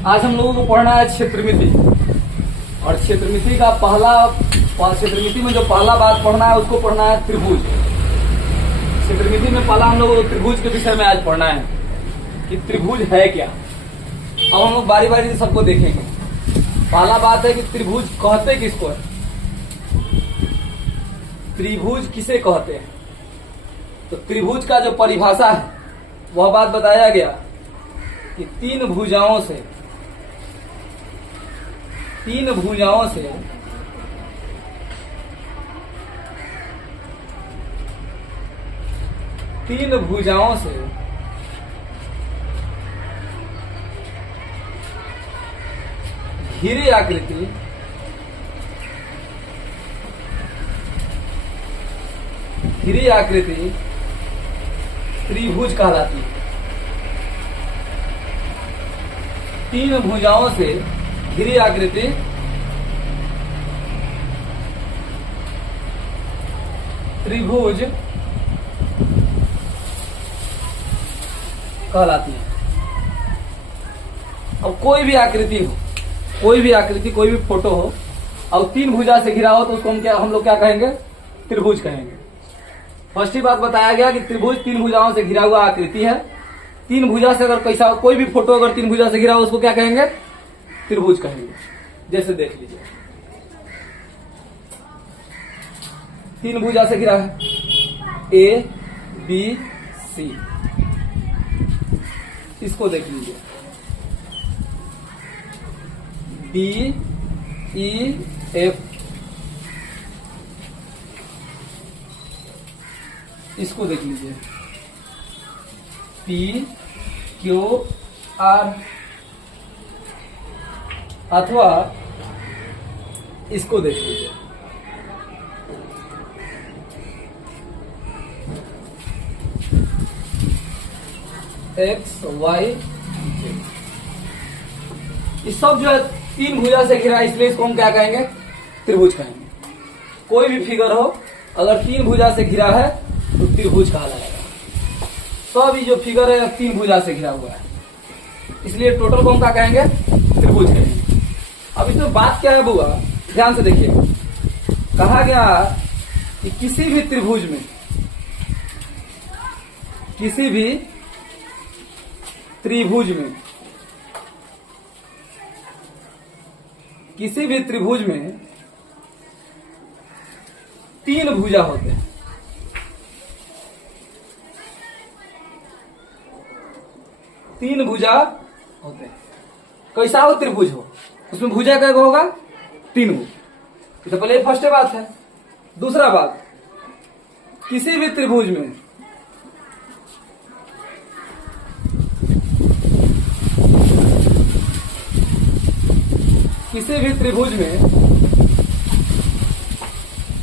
आज हम लोगों को पढ़ना है क्षेत्रमिति। और क्षेत्रमिति का क्षेत्रमिति में जो पहला बात पढ़ना है उसको पढ़ना है त्रिभुज। क्षेत्रमिति में पहला हम लोगों को त्रिभुज के विषय में आज पढ़ना है कि त्रिभुज है क्या। अब हम लोग बारी बारी से सबको देखेंगे। पहला बात है कि त्रिभुज कहते किसको है, त्रिभुज किसे कहते हैं। तो त्रिभुज का जो परिभाषा है वह बात बताया गया कि तीन भुजाओं से घिरी आकृति त्रिभुज कहलाती है। तीन भुजाओं से घिरी आकृति त्रिभुज कहलाती है। अब कोई भी आकृति हो, कोई भी फोटो हो और तीन भुजा से घिरा हो तो उसको हम लोग क्या कहेंगे, त्रिभुज कहेंगे। फर्स्ट ही बात बताया गया कि त्रिभुज तीन भुजाओं से घिरा हुआ आकृति है। तीन भुजा से अगर कैसा कोई भी फोटो अगर तीन भुजा से घिरा हो उसको क्या कहेंगे, त्रिभुज कहेंगे। जैसे देख लीजिए, तीन भुजा से घिरा है ए बी सी, इसको देख लीजिए बी ई एफ, इसको देख लीजिए पी क्यू आर, अथवा इसको देख लीजिए एक्स वाई जेड। ये सब जो है तीन भुजा से घिरा है, इसलिए इसको हम क्या कहेंगे, त्रिभुज कहेंगे। कोई भी फिगर हो अगर तीन भुजा से घिरा है तो त्रिभुज कहा जाएगा। सब ये जो फिगर है तीन भुजा से घिरा हुआ है, इसलिए टोटल को हम क्या कहेंगे, त्रिभुज कहेंगे। अब इसमें बात क्या है बुआ, ध्यान से देखिए। कहा गया कि किसी भी त्रिभुज में तीन भुजा होते हैं। तीन भुजा होते हैं। कैसा हो त्रिभुज हो, उसमें भुजा क्या होगा, तीन हो। तो पहले फर्स्ट बात है। दूसरा बात, किसी भी त्रिभुज में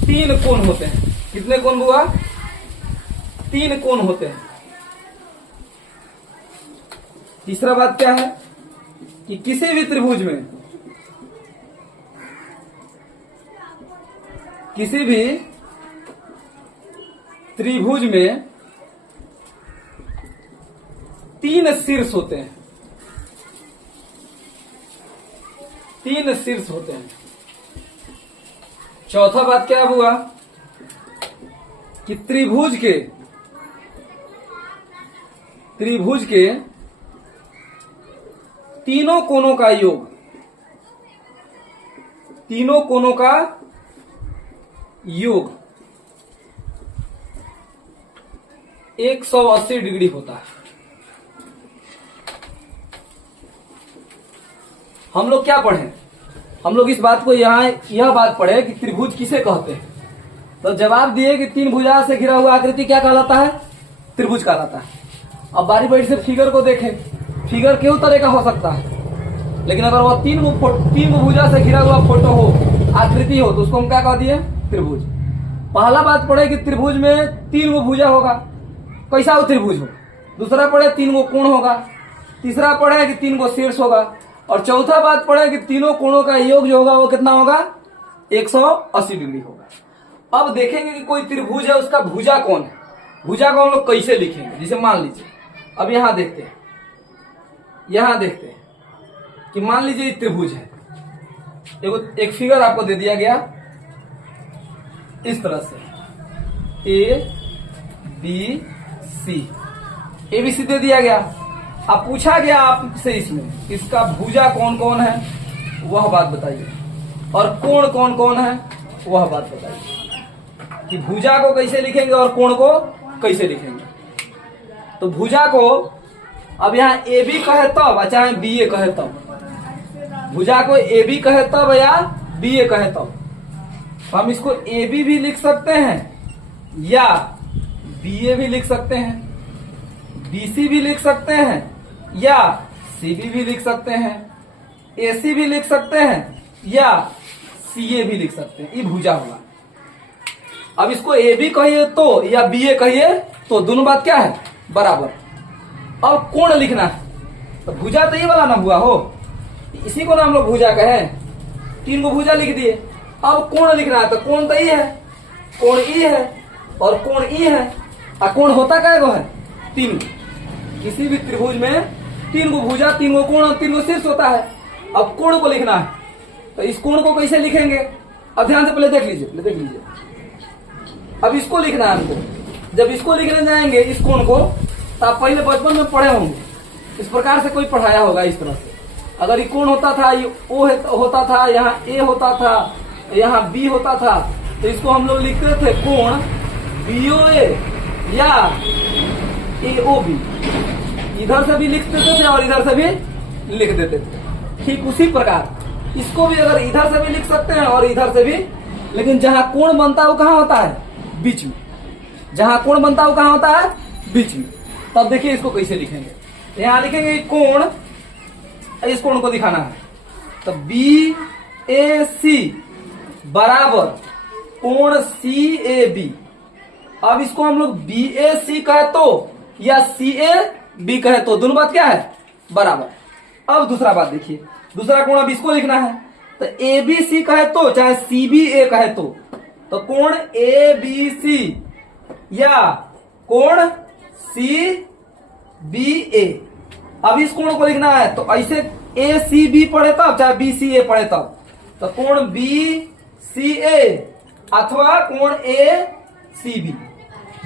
तीन कोण होते हैं। कितने कोण हुआ, तीन कोण होते हैं। तीसरा बात क्या है कि किसी भी त्रिभुज में तीन शीर्ष होते हैं। चौथा बात क्या हुआ कि त्रिभुज के तीनों कोणों का योग 180 डिग्री होता है। हम लोग क्या पढ़े, हम लोग इस बात को यह बात पढ़े कि त्रिभुज किसे कहते हैं। तो जवाब दिए कि तीन भुजा से घिरा हुआ आकृति क्या कहलाता है, त्रिभुज कहलाता है। अब बारी बारी से फिगर को देखें। फिगर केहू तरह का हो सकता है, लेकिन अगर वह तीन भुजा से घिरा हुआ फोटो हो, आकृति हो, तो उसको हम क्या कह दिए, त्रिभुज। पहला बात पढ़े कि त्रिभुज में तीन गो भुजा होगा, कैसा हो त्रिभुज हो। दूसरा पढ़े तीन गो कोण होगा। तीसरा पढ़े कि तीन गो शीर्ष होगा। और चौथा बात पढ़े कि तीनों कोणों का योग जो होगा वो कितना होगा, 180 डिग्री होगा। अब देखेंगे कि कोई त्रिभुज है, उसका भुजा कौन है। भुजा को हम लोग कैसे लिखेंगे, जैसे मान लीजिए अब यहां देखते हैं कि मान लीजिए ये त्रिभुज है, एक फिगर आपको दे दिया गया इस तरह से A B C, A B C दे दिया गया। अब पूछा गया आपसे इसमें इसका भुजा कौन कौन है वह बात बताइए, और कोण कौन कौन है वह बात बताइए कि भुजा को कैसे लिखेंगे और कोण को कैसे लिखेंगे। तो भुजा को अब यहाँ ए बी कहे तब चाहे बी ए कहे तब, भुजा को ए बी कहे तब या बी ए कहे तब, तो हम इसको ए बी भी लिख सकते हैं या बी ए भी लिख सकते हैं, बी सी भी लिख सकते हैं या सी बी भी लिख सकते हैं, ए सी भी लिख सकते हैं या सी ए भी लिख सकते हैं। ये भुजा हुआ। अब इसको ए बी कहिए तो या बी ए कहिए तो दोनों बात क्या है बराबर। और कोण लिखना है तो भुजा तो ये वाला ना हुआ हो, इसी को ना हम लोग भुजा कहें, 3 को भुजा लिख दिए। अब कोण लिखना है तो कोण तो ई है, कोण ई है और कोण ई है। और कोण होता क्या है 3। किसी भी त्रिभुज में 3 को भुजा, 3 को कोण और 3 को शीर्ष होता है। अब कोण को लिखना है तो इस कोण को कैसे लिखेंगे, अब ध्यान से पहले देख लीजिए। अब इसको लिखना है हमको। जब इसको लिखने जाएंगे इस कोण को, तो आप पहले बचपन में पढ़े होंगे, इस प्रकार से कोई पढ़ाया होगा इस तरह से। अगर ये कोण होता था, ये ओ होता था, यहाँ ए होता था, यहाँ बी होता था, तो इसको हम लोग लिखते थे कोण बीओए या एओबी। इधर से भी लिख देते थे और इधर से भी लिख देते थे। ठीक उसी प्रकार इसको भी अगर इधर से भी लिख सकते हैं और इधर से भी, लेकिन जहां कोण बनता है वो कहां होता है बीच में, जहां कोण बनता है वो कहां होता है बीच में। तब देखिए इसको कैसे लिखेंगे, यहां लिखेंगे कोण, इस कोण को दिखाना है तो बी ए सी बराबर कोण सी ए बी। अब इसको हम लोग बी ए सी कहे तो या सी ए बी कहे तो दोनों बात क्या है बराबर। अब दूसरा बात देखिए, दूसरा कोण अब इसको लिखना है तो ए बी सी कहे तो चाहे सी बी ए कहे तो कोण ए बी सी या कोण सी बी ए। अब इस कोण को लिखना है तो ऐसे ए सी बी पढ़े तब चाहे बी सी ए पढ़े तब, तो कोण बी सी ए अथवा कोण ए सी बी,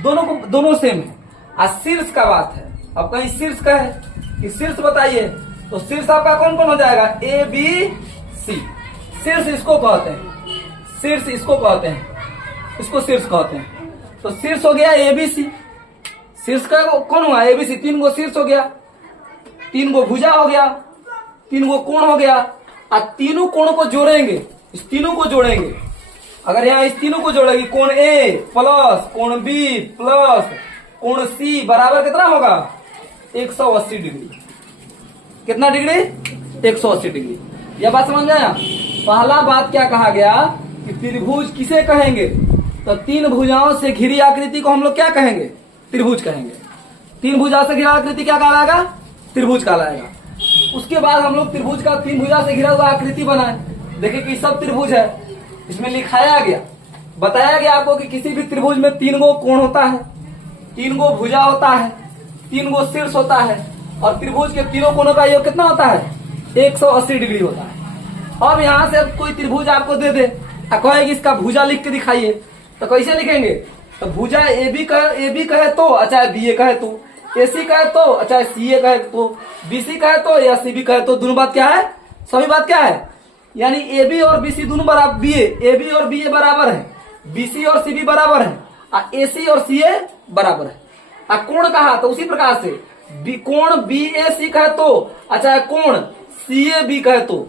दोनों सेम है। और शीर्ष का बात है, अब कहीं शीर्ष का है कि शीर्ष बताइए, तो शीर्ष आपका कौन कौन हो जाएगा ए बी सी। शीर्ष इसको कहते हैं, शीर्ष इसको कहते हैं, इसको शीर्ष कहते हैं। तो शीर्ष हो गया ए बी सी। शीर्ष का कौन हुआ ए बी सी, 3 को शीर्ष हो गया, 3 को भुजा हो गया, 3 को कोण हो गया। और तीनों कोण को जोड़ेंगे, इस तीनों को जोड़ेंगे। अगर यहाँ इस तीनों को जोड़ेगी कोण ए प्लस कोण बी प्लस कोण सी बराबर कितना होगा 180 डिग्री। कितना डिग्री 180 डिग्री। यह बात समझ में आया। पहला बात क्या कहा गया कि त्रिभुज किसे कहेंगे, तो 3 भुजाओं से घिरी आकृति को हम लोग क्या कहेंगे त्रिभुज कहेंगे। 3 भुजा से घिरा आकृति क्या कहलाएगा त्रिभुज कहलाएगा। उसके बाद हम लोग त्रिभुज का 3 भुजा से घिरा हुआ आकृति बनाए। देखिए कि सब त्रिभुज है, इसमें लिखाया गया, बताया गया आपको कि किसी भी त्रिभुज में 3 गो कोण होता है, 3 गो भुजा होता है, 3 गो शीर्ष होता है और त्रिभुज के तीनों कोणों का योग कितना होता है 180 डिग्री होता है। अब यहाँ से कोई त्रिभुज आपको दे दे और कहेगी इसका भुजा लिख के दिखाइए, तो कैसे लिखेंगे, तो भुजा ए बी कहे तो चाहे बी ए कहे तो, ए सी कहे तो चाहे सी ए कहे तो, बी सी कहे तो या सी बी कहे तो, दोनों बात क्या है सभी बात क्या है, यानी ए बी और बी सी दोनों बराबर, बी ए बी और बी ए बराबर है, बी सी और सी बी बराबर है, ए सी और सी ए बराबर है। कोण कहा तो उसी प्रकार से कोण बी ए सी कहे तो चाहे कोण सी ए बी कहे तो।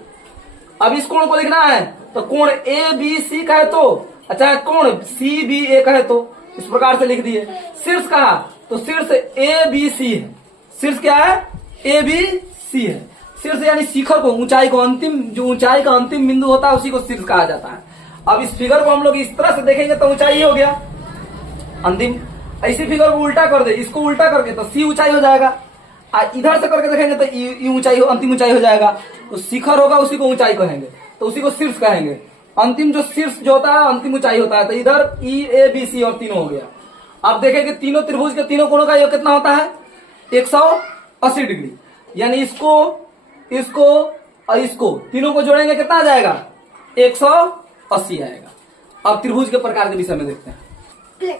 अब इस कोण को लिखना है तो कोण ए बी सी कहे तो चाहे कोण सी बी ए कहे तो, इस प्रकार से लिख दिए। शीर्ष कहा तो शीर्ष ए बी सी है, शीर्ष क्या है ए बी सी है। शीर्ष यानी शिखर को, ऊंचाई को, अंतिम जो ऊंचाई का अंतिम बिंदु होता है उसी को शीर्ष कहा जाता है। अब इस फिगर को हम लोग इस तरह से देखेंगे तो ऊंचाई हो गया अंतिम। ऐसी फिगर को उल्टा कर दे, इसको उल्टा करके तो सी ऊंचाई हो जाएगा, और इधर से करके देखेंगे तो ई ऊंचाई हो, अंतिम ऊंचाई हो जाएगा। तो शिखर होगा उसी को ऊंचाई कहेंगे, तो उसी को शीर्ष कहेंगे। अंतिम जो शीर्ष जो होता है अंतिम ऊंचाई होता है। तो इधर ई ए बी सी और तीनों हो गया। अब देखेंगे तीनों त्रिभुज के तीनों कोणों का योग कितना होता है 180 डिग्री। यानी इसको और इसको तीनों को जोड़ेंगे कितना आ जाएगा 180 आएगा। अब त्रिभुज के प्रकार के विषय में देखते हैं।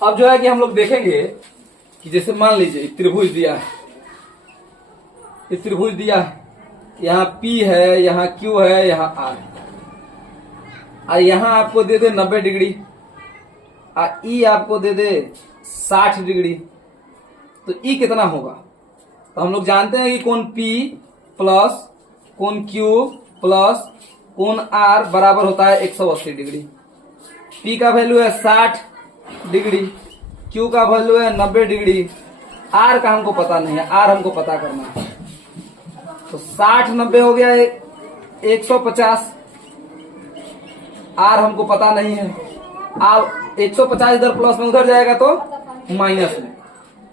अब जो है कि हम लोग देखेंगे कि जैसे मान लीजिए त्रिभुज दिया है, ये त्रिभुज दिया है, यहाँ P है, यहाँ Q है, यहाँ R है, और यहाँ आपको दे दे 90 डिग्री और E आपको दे दे 60 डिग्री, तो E कितना होगा? तो हम लोग जानते हैं कि कोण P प्लस कोण Q प्लस कोण R बराबर होता है 180 डिग्री। P का वैल्यू है 60 डिग्री, Q का वैल्यू है 90 डिग्री, R का हमको पता नहीं है, R हमको पता करना है। तो 60 90 हो गया 150, R हमको पता नहीं है। अब 150 इधर प्लस में उधर जाएगा तो माइनस में,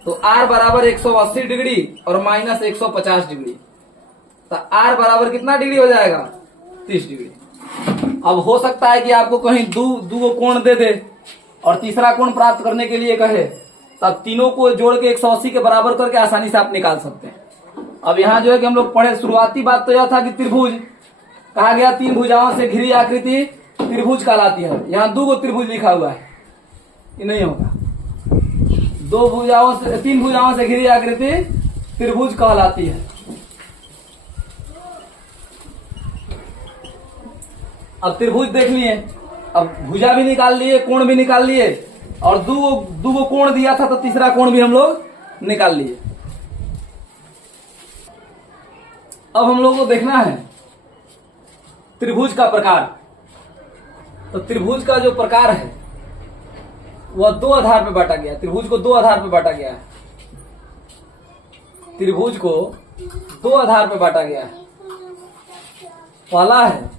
तो R बराबर 180 डिग्री और माइनस 150 डिग्री, तो R बराबर कितना डिग्री हो जाएगा 30 डिग्री। अब हो सकता है कि आपको कहीं दो कोण दे दे और तीसरा कोण प्राप्त करने के लिए कहे, तब तीनों को जोड़ के 180 के बराबर करके आसानी से आप निकाल सकते हैं। अब यहाँ जो है कि हम लोग पढ़े, शुरुआती बात तो यह था कि त्रिभुज कहा गया 3 भुजाओं से घिरी आकृति त्रिभुज कहलाती है। यहाँ 2 त्रिभुज लिखा हुआ है, ये नहीं होगा। 3 भुजाओं से घिरी आकृति त्रिभुज कहलाती है। अब त्रिभुज देख लिए, अब भुजा भी निकाल लिए, कोण भी निकाल लिए, और दो कोण दिया था तो तीसरा कोण भी हम लोग निकाल लिए। अब हम लोग को देखना है त्रिभुज का प्रकार। तो त्रिभुज का जो प्रकार है वह 2 आधार पे बांटा गया। त्रिभुज को 2 आधार पे बांटा गया है। त्रिभुज को 2 आधार पे बांटा गया है। पहला है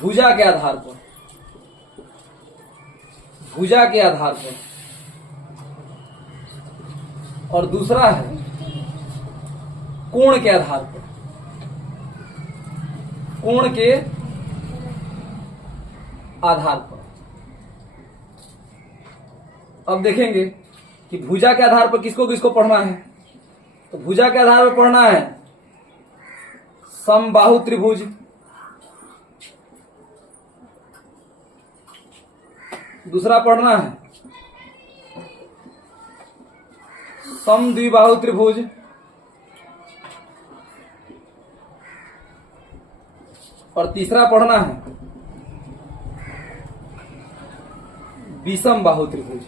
भुजा के आधार पर, भुजा के आधार पर, और दूसरा है कोण के आधार पर, कोण के आधार पर। अब देखेंगे कि भुजा के आधार पर किसको किसको पढ़ना है। तो भुजा के आधार पर पढ़ना है समबाहु त्रिभुज, दूसरा पढ़ना है समद्विबाहु त्रिभुज, और तीसरा पढ़ना है विषम बाहु त्रिभुज।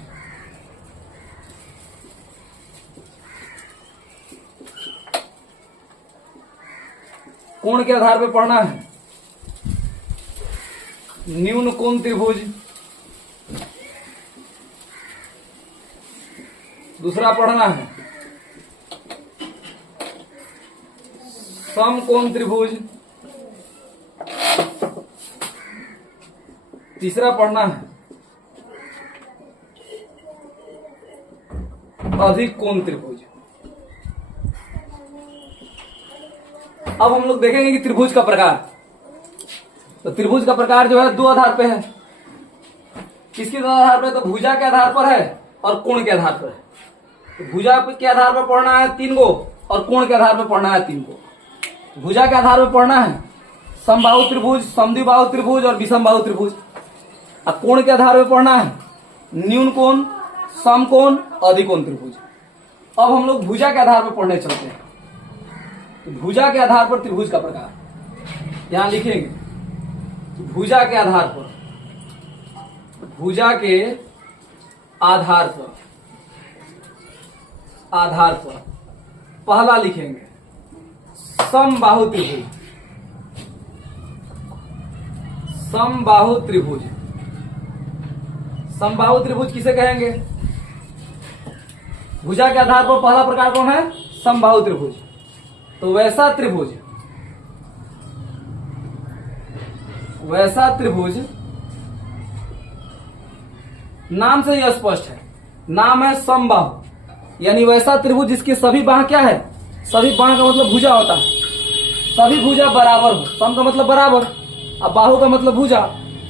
कोण के आधार पर पढ़ना है न्यून कोण त्रिभुज, दूसरा पढ़ना है समकोण त्रिभुज, तीसरा पढ़ना है अधिक कोण त्रिभुज। अब हम लोग देखेंगे कि त्रिभुज का प्रकार। तो त्रिभुज का प्रकार जो है 2 आधार पे है। किसके आधार पे? तो भुजा के आधार पर है और कोण के आधार पर है। तो भुजा के आधार पर पढ़ना है 3 गो और कोण के आधार पर पढ़ना है 3 गो। भुजा के आधार पर पढ़ना है समबाहु त्रिभुज, समद्विबाहु त्रिभुज और विषम बाहु त्रिभुज। अब कोण के आधार पर पढ़ना है न्यून कोण, समकोण, अधिकोण त्रिभुज। अब हम लोग भुजा के आधार पर पढ़ने चलते हैं। तो भुजा के आधार पर त्रिभुज का प्रकार यहां लिखेंगे। तो भुजा के आधार पर, भुजा के आधार पर, आधार पर पहला लिखेंगे समबाहु त्रिभुज, समबाहु त्रिभुज। समबाहु त्रिभुज किसे कहेंगे? भुजा के आधार पर पहला प्रकार कौन है? समबाहु त्रिभुज। तो वैसा त्रिभुज, वैसा त्रिभुज नाम से ही स्पष्ट है, नाम है समबाहु, यानी वैसा त्रिभुज जिसके सभी बाह क्या है? सभी बाह का मतलब भुजा होता है, सभी भुजा बराबर हो। सम का मतलब बराबर, अब बाहु का मतलब भुजा,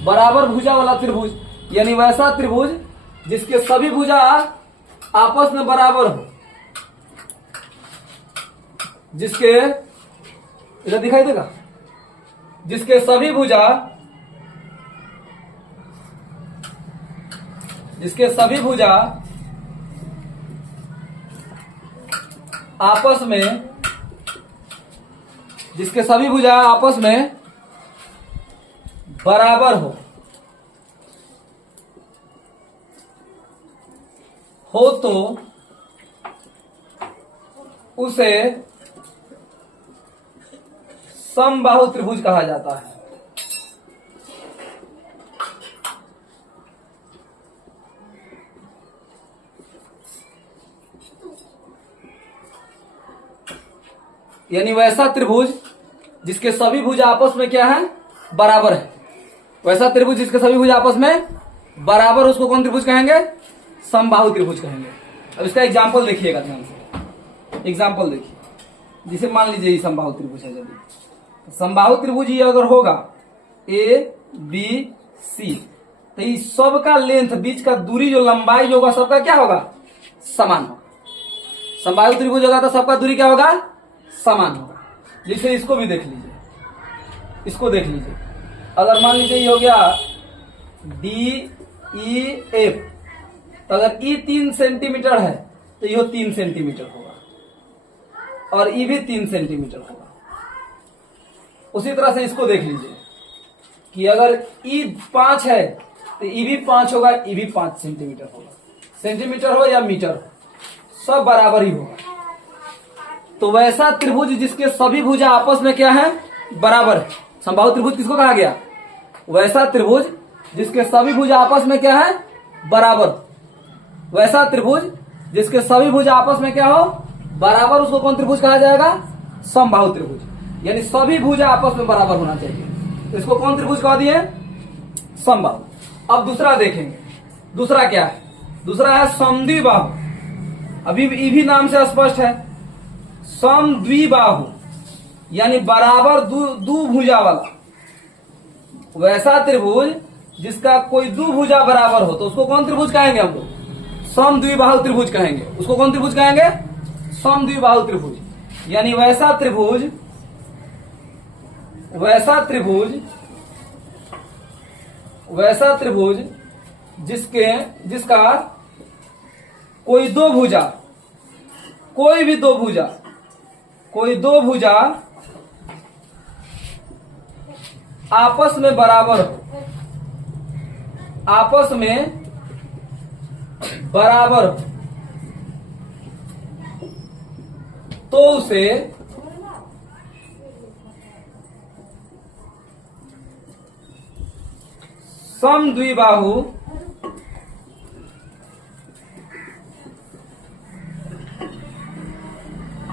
बराबर भुजा वाला त्रिभुज, यानी वैसा त्रिभुज जिसके सभी भुजा आपस में बराबर हो, जिसके इधर दिखाई देगा, जिसके सभी भुजा आपस में बराबर हो तो उसे समबाहु त्रिभुज कहा जाता है। यानी वैसा त्रिभुज जिसके सभी भुजा आपस में क्या है, बराबर है। वैसा त्रिभुज जिसके सभी भुजा आपस में बराबर, उसको कौन त्रिभुज कहेंगे, समबाहु त्रिभुज कहेंगे। अब इसका एग्जाम्पल देखिएगा ध्यान से, एग्जाम्पल देखिए। जिसे मान लीजिए ये समबाहु त्रिभुज है, यदि समबाहु त्रिभुज ये अगर होगा ए बी सी, तो इस सब का लेंथ, बीच का दूरी, जो लंबाई जो होगा सबका क्या होगा, समान होगा। समबाहु त्रिभुज होगा तो सबका दूरी क्या होगा, समान होगा। जैसे इसको भी देख लीजिए, इसको देख लीजिए। अगर मान लीजिए ये हो गया डी ई एफ, तो अगर ई 3 सेंटीमीटर है तो ये 3 सेंटीमीटर होगा, और ई भी 3 सेंटीमीटर होगा। उसी तरह से इसको देख लीजिए कि अगर ई 5 है तो ई भी 5 होगा, ई भी 5 सेंटीमीटर होगा। सेंटीमीटर हो या मीटर हो, सब बराबर ही होगा। तो वैसा त्रिभुज जिसके सभी भुजा आपस में क्या है, बराबर है। समबाहु त्रिभुज किसको कहा गया, वैसा त्रिभुज जिसके सभी भुजा आपस में क्या है, बराबर। वैसा त्रिभुज जिसके सभी भुजा आपस में क्या हो, बराबर, उसको कौन त्रिभुज कहा जाएगा, समबाहु त्रिभुज। यानी सभी भुजा आपस में बराबर होना चाहिए, इसको कौन त्रिभुज कह दिए, समबाहु। अब दूसरा देखेंगे, दूसरा क्या है, दूसरा है समद्विबाहु। अभी ई भी नाम से स्पष्ट है, समद्विबाहु यानी बराबर दो भुजा वाला। वैसा त्रिभुज जिसका कोई दो भुजा बराबर हो तो उसको कौन त्रिभुज कहेंगे, हम लोग समद्विबाहु त्रिभुज कहेंगे। उसको कौन त्रिभुज कहेंगे, समद्विबाहु त्रिभुज। यानी वैसा त्रिभुज जिसका कोई दो भुजा, कोई दो भुजा आपस में बराबर हो, तो उसे समद्विबाहु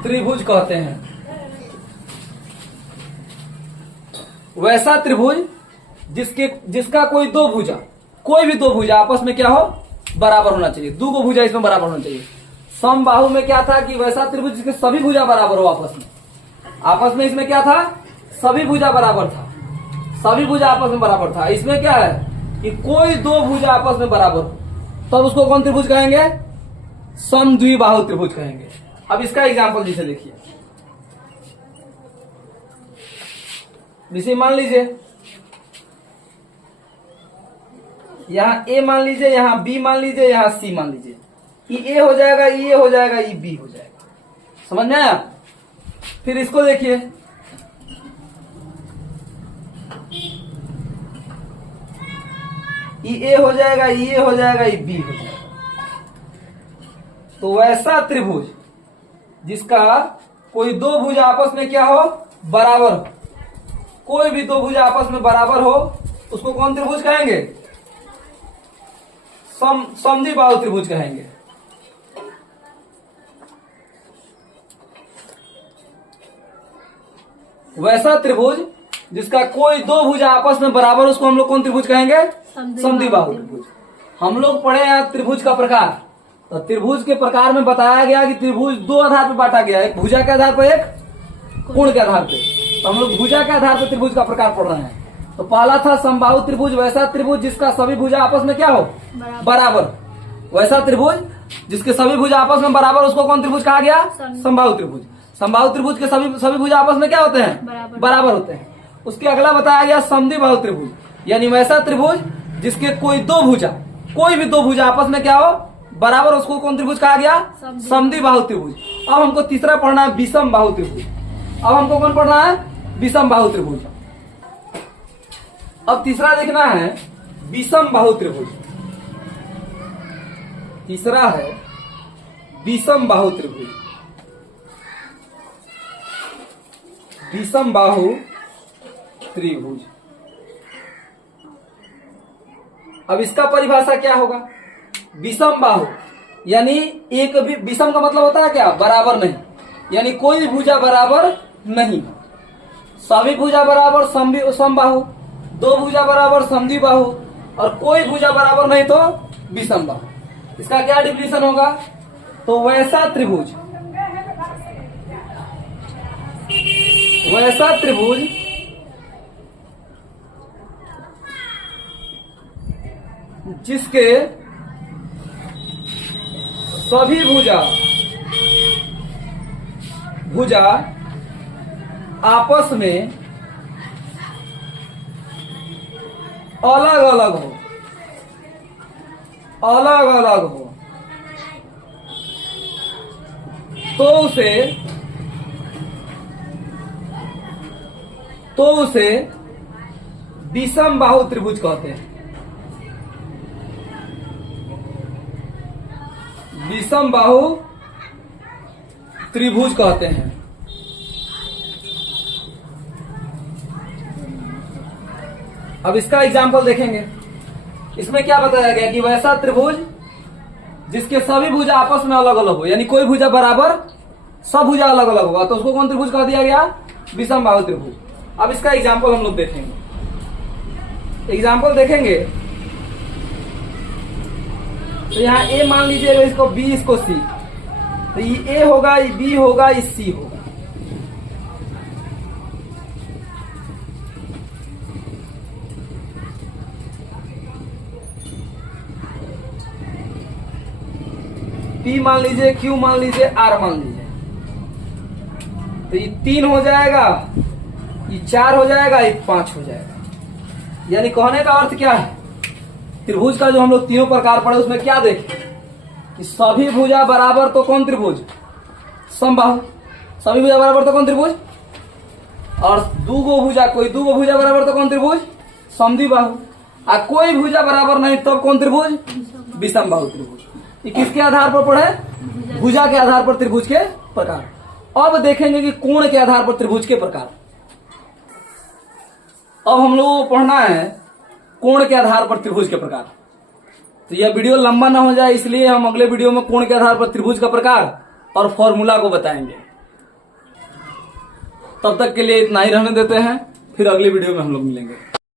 त्रिभुज कहते हैं। वैसा त्रिभुज जिसका कोई दो भुजा, कोई भी दो भुजा आपस में क्या हो, बराबर होना चाहिए। दो को भुजा इसमें बराबर होना चाहिए। समबाहु में क्या था कि वैसा त्रिभुज जिसके सभी भुजा बराबर हो आपस में इसमें क्या था, सभी भुजा बराबर था, सभी भुजा आपस में बराबर था। इसमें क्या है कि कोई दो भुजा आपस में बराबर हो, तब उसको कौन त्रिभुज कहेंगे, समद्विबाहु त्रिभुज कहेंगे। अब इसका एग्जाम्पल जैसे देखिए, जैसे मान लीजिए यहाँ ए मान लीजिए, यहाँ बी मान लीजिए, यहाँ सी मान लीजिए। ये ए हो जाएगा, ये हो जाएगा, ये बी हो जाएगा। समझ में आया। फिर इसको देखिए, ये ए हो जाएगा, ये हो जाएगा, ये बी हो जाएगा। तो वैसा त्रिभुज जिसका कोई दो भुजा आपस में क्या हो, बराबर हो, कोई भी दो भुजा आपस में बराबर हो, उसको कौन त्रिभुज कहेंगे, समद्विबाहु त्रिभुज कहेंगे। वैसा त्रिभुज जिसका कोई दो भुजा आपस में बराबर, उसको हम लोग कौन त्रिभुज कहेंगे, समद्विबाहु त्रिभुज। हम लोग पढ़े हैं त्रिभुज का प्रकार, तो त्रिभुज के प्रकार में बताया गया कि त्रिभुज दो आधार पर बांटा गया, एक भुजा के आधार पर, एक कोण के आधार पे। तो हम लोग भुजा के आधार पर त्रिभुज का प्रकार पढ़ रहे हैं। तो पहला था समबाहु त्रिभुज, वैसा त्रिभुज जिसका सभी भुजा आपस में क्या हो, बराबर। वैसा त्रिभुज जिसके सभी भुजा आपस में बराबर, उसको कौन त्रिभुज कहा गया, समबाहु त्रिभुज। समबाहु त्रिभुज के सभी भुजा आपस में क्या होते हैं? बराबर होते हैं। उसके अगला बताया गया समद्विबाहु त्रिभुज, यानी वैसा त्रिभुज जिसके कोई भी दो भुजा आपस में क्या हो? बराबर, उसको कौन त्रिभुज कहा गया? समद्विबाहु त्रिभुज। अब हमको तीसरा पढ़ना है विषम बाहु त्रिभुज। अब हमको कौन पढ़ना है? विषम बाहु त्रिभुज। अब तीसरा देखना है विषम बाहु त्रिभुज। तीसरा है विषम बाहु त्रिभुज। विषम बाहु त्रिभुज। अब इसका परिभाषा क्या होगा? विषम बाहु यानी एक भी, विषम का मतलब होता है क्या? बराबर नहीं, यानी कोई भी भुजा बराबर नहीं। सभी भुजा बराबर समबाहु, दो भुजा बराबर समद्विबाहु, और कोई भुजा बराबर नहीं तो विषम बाहु। इसका क्या डिफिनेशन होगा? तो वैसा त्रिभुज जिसके सभी भुजा आपस में अलग अलग हो तो उसे विषम बाहु त्रिभुज कहते हैं। विषम बाहु त्रिभुज कहते हैं। अब इसका एग्जाम्पल देखेंगे। इसमें क्या बताया गया कि वैसा त्रिभुज जिसके सभी भुजा आपस में अलग अलग हो, यानी कोई भुजा बराबर, सब भुजा अलग अलग होगा, तो उसको कौन त्रिभुज कह दिया गया? विषम बाहु त्रिभुज। अब इसका एग्जाम्पल हम लोग देखेंगे। एग्जाम्पल देखेंगे तो यहाँ ए मान लीजिएगा, इसको बी, इसको सी, तो ये ए होगा, ये बी होगा, ये सी होगा। पी मान लीजिए, क्यू मान लीजिए, आर मान लीजिए, तो ये 3 हो जाएगा, ये 4 हो जाएगा, ये 5 हो जाएगा। यानी कहने का अर्थ क्या है? त्रिभुज का जो हम लोग तीनों प्रकार पढ़े उसमें क्या देखे कि सभी भुजा बराबर तो कौन त्रिभुज? समबाहु। सभी भुजा बराबर तो कौन त्रिभुज? और कोई दो भुजा बराबर तो कौन त्रिभुज? समद्विबाहु। और कोई भुजा बराबर नहीं तो कौन त्रिभुज? विषम बाहु त्रिभुज। ये किसके आधार पर पढ़े? भुजा के आधार पर त्रिभुज के प्रकार। अब देखेंगे कि कोण के आधार पर त्रिभुज के प्रकार। अब हम लोगों को पढ़ना है कोण के आधार पर त्रिभुज के प्रकार। तो यह वीडियो लंबा ना हो जाए इसलिए हम अगले वीडियो में कोण के आधार पर त्रिभुज का प्रकार और फॉर्मूला को बताएंगे। तब तक के लिए इतना ही रहने देते हैं, फिर अगले वीडियो में हम लोग मिलेंगे।